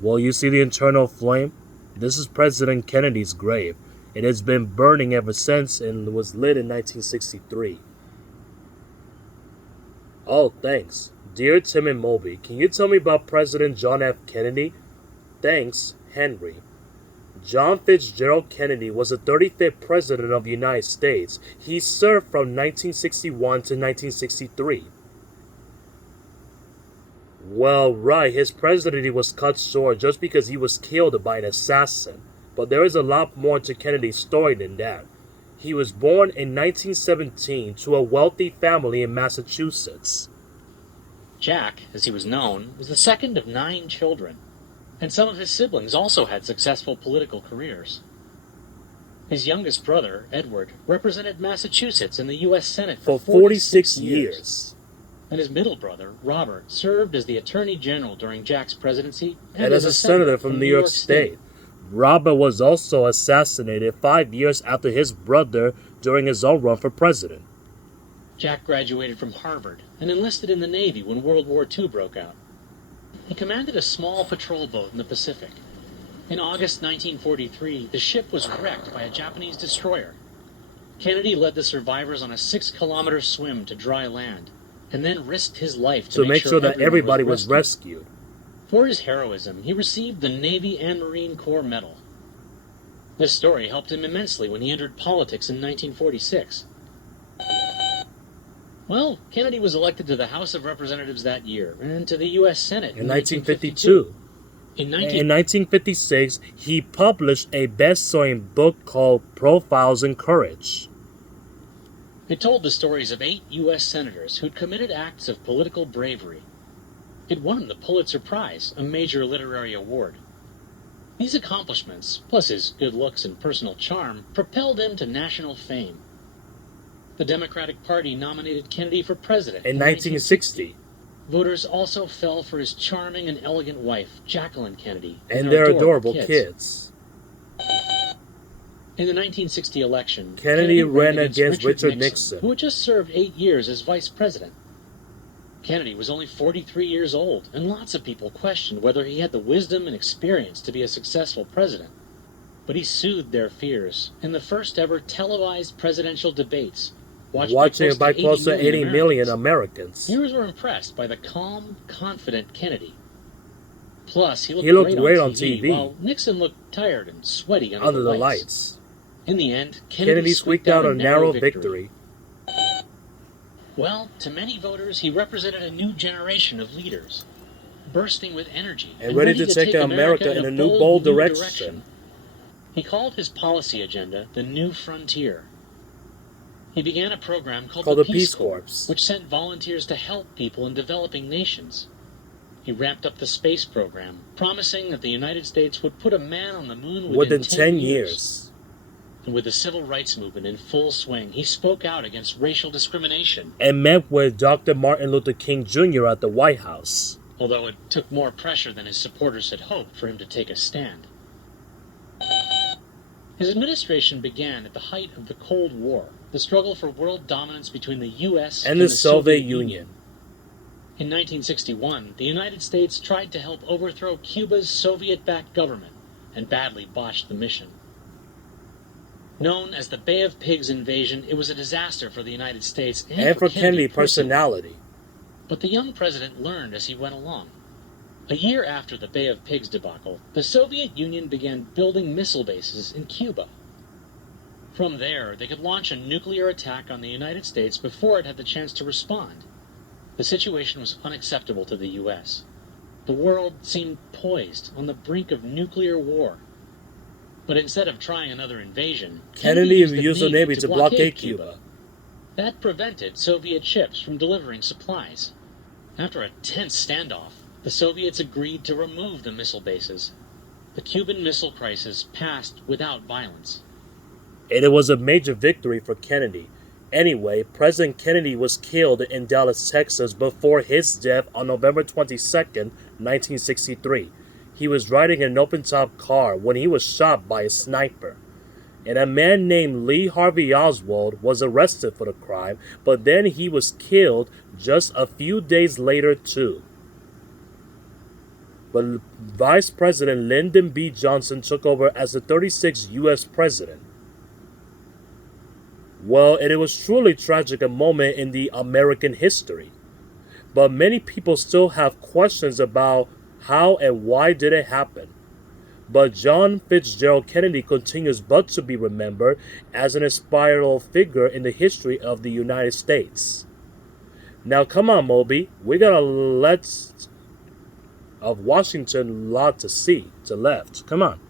Well, you see the internal flame? This is President Kennedy's grave. It has been burning ever since and was lit in 1963. Oh, thanks. Dear Tim and Moby, can you tell me about President John F. Kennedy? Thanks, Henry. John Fitzgerald Kennedy was the 35th President of the United States. He served from 1961 to 1963. Well, right, his presidency was cut short just because he was killed by an assassin. But there is a lot more to Kennedy's story than that. He was born in 1917 to a wealthy family in Massachusetts. Jack, as he was known, was the second of 9 children, and some of his siblings also had successful political careers. His youngest brother, Edward, represented Massachusetts in the U.S. Senate for 46 years. And his middle brother, Robert, served as the Attorney General during Jack's presidency and as a senator from New York State. Robert was also assassinated 5 years after his brother during his own run for president. Jack graduated from Harvard and enlisted in the Navy when World War II broke out. He commanded a small patrol boat in the Pacific. In August 1943, the ship was wrecked by a Japanese destroyer. Kennedy led the survivors on a 6-kilometer swim to dry land, and then risked his life to make sure that everybody was rescued. For his heroism, he received the Navy and Marine Corps Medal. This story helped him immensely when he entered politics in 1946. Well, Kennedy was elected to the House of Representatives that year, and to the U.S. Senate in 1952. In 1956, he published a best-selling book called Profiles in Courage. It told the stories of 8 U.S. senators who'd committed acts of political bravery. It won him the Pulitzer Prize, a major literary award. These accomplishments, plus his good looks and personal charm, propelled him to national fame. The Democratic Party nominated Kennedy for president in 1960. Voters also fell for his charming and elegant wife, Jacqueline Kennedy, and their adorable kids. In the 1960 election, Kennedy ran against Richard Nixon, who had just served 8 years as vice president. Kennedy was only 43 years old, and lots of people questioned whether he had the wisdom and experience to be a successful president. But he soothed their fears in the first ever televised presidential debates, watching by close to 80 million Americans. Viewers were impressed by the calm, confident Kennedy. Plus, he looked great on TV, while Nixon looked tired and sweaty under the lights. In the end, Kennedy squeaked out a narrow victory. Well, to many voters, he represented a new generation of leaders, bursting with energy and ready to take America in a new, bold direction. He called his policy agenda the New Frontier. He began a program called the Peace Corps, which sent volunteers to help people in developing nations. He ramped up the space program, promising that the United States would put a man on the moon within 10 years. And with the civil rights movement in full swing, he spoke out against racial discrimination. And met with Dr. Martin Luther King Jr. at the White House. Although it took more pressure than his supporters had hoped for him to take a stand. His administration began at the height of the Cold War, the struggle for world dominance between the U.S. and the Soviet Union. In 1961, the United States tried to help overthrow Cuba's Soviet-backed government and badly botched the mission. Known as the Bay of Pigs invasion, it was a disaster for the United States and for Kennedy's personality. But the young president learned as he went along. A year after the Bay of Pigs debacle, the Soviet Union began building missile bases in Cuba. From there, they could launch a nuclear attack on the United States before it had the chance to respond. The situation was unacceptable to the U.S. The world seemed poised on the brink of nuclear war. But instead of trying another invasion, Kennedy used the Navy to blockade Cuba. That prevented Soviet ships from delivering supplies. After a tense standoff, the Soviets agreed to remove the missile bases. The Cuban Missile Crisis passed without violence. And it was a major victory for Kennedy. Anyway, President Kennedy was killed in Dallas, Texas before his death on November 22nd, 1963. He was riding in an open-top car when he was shot by a sniper. And a man named Lee Harvey Oswald was arrested for the crime, but then he was killed just a few days later too. but Vice President Lyndon B. Johnson took over as the 36th U.S. President. Well, it was truly tragic a moment in the American history. But many people still have questions about how and why did it happen. But John Fitzgerald Kennedy continues but to be remembered as an inspiring figure in the history of the United States. Now come on, Moby, we got a lot of Washington lot to see to left. Come on.